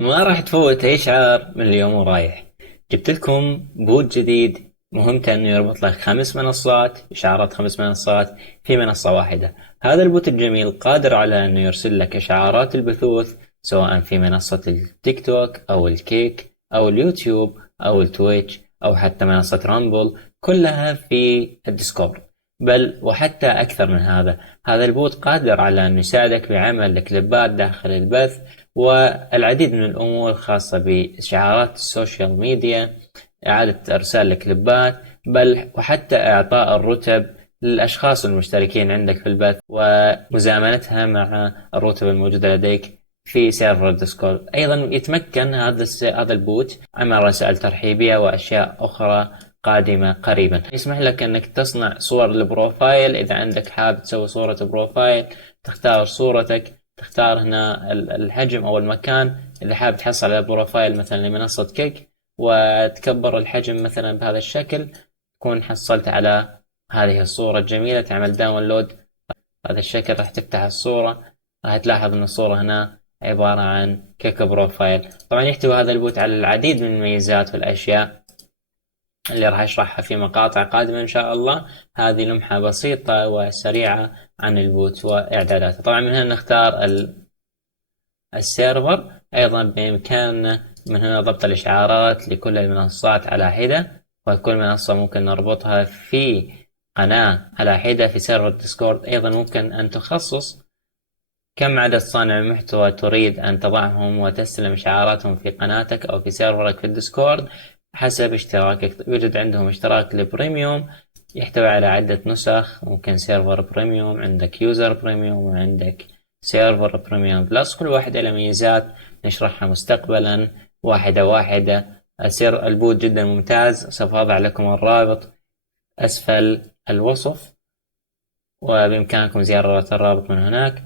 ما راح تفوت أي شعار من اليوم ورايح. جبت لكم بوت جديد مهمته إنه يربط لك 5 منصات، إشعارات 5 منصات في منصة واحدة. هذا البوت الجميل قادر على إنه يرسل لك إشعارات البثوث، سواء في منصة التيك توك أو الكيك أو اليوتيوب أو التويتش أو حتى منصة رامبل، كلها في الديسكورد. بل وحتى أكثر من هذا، هذا البوت قادر على أن يساعدك بعمل كليبات داخل البث والعديد من الأمور الخاصة بإشعارات السوشيال ميديا، إعادة إرسال الكليبات، بل وحتى إعطاء الرتب للأشخاص المشتركين عندك في البث ومزامنتها مع الرتب الموجودة لديك في سيرفر ديسكورد. أيضا يتمكن هذا البوت عمل رسائل ترحيبية وأشياء أخرى قادمة قريبا. يسمح لك أنك تصنع صور البروفايل. إذا عندك حاب تسوي صورة بروفايل، تختار صورتك، تختار هنا الحجم أو المكان اللي حاب تحصل على بروفايل مثلا لمنصة كيك، وتكبر الحجم مثلا بهذا الشكل، تكون حصلت على هذه الصورة الجميلة. تعمل داونلود بهذا الشكل، راح تفتح الصورة، راح تلاحظ أن الصورة هنا عبارة عن كيك بروفايل. طبعا يحتوي هذا البوت على العديد من المميزات والأشياء اللي راح أشرحها في مقاطع قادمة إن شاء الله. هذه لمحة بسيطة وسريعة عن البوت وإعداداته. طبعا من هنا نختار السيرفر. أيضا بإمكاننا من هنا ضبط الإشعارات لكل المنصات على حدة، وكل منصة ممكن نربطها في قناة على حدة في سيرفر ديسكورد. أيضا ممكن أن تخصص كم عدد صانع المحتوى تريد أن تضعهم وتستلم إشعاراتهم في قناتك أو في سيرفرك في الديسكورد حسب اشتراكك. يوجد عندهم اشتراك البريميوم يحتوي على عدة نسخ، ممكن سيرفر بريميوم، عندك يوزر بريميوم، وعندك سيرفر بريميوم بلس. كل واحدة له ميزات نشرحها مستقبلا واحدة واحدة. البوت جدا ممتاز، سوف أضع لكم الرابط أسفل الوصف، وبإمكانكم زيارة الرابط من هناك.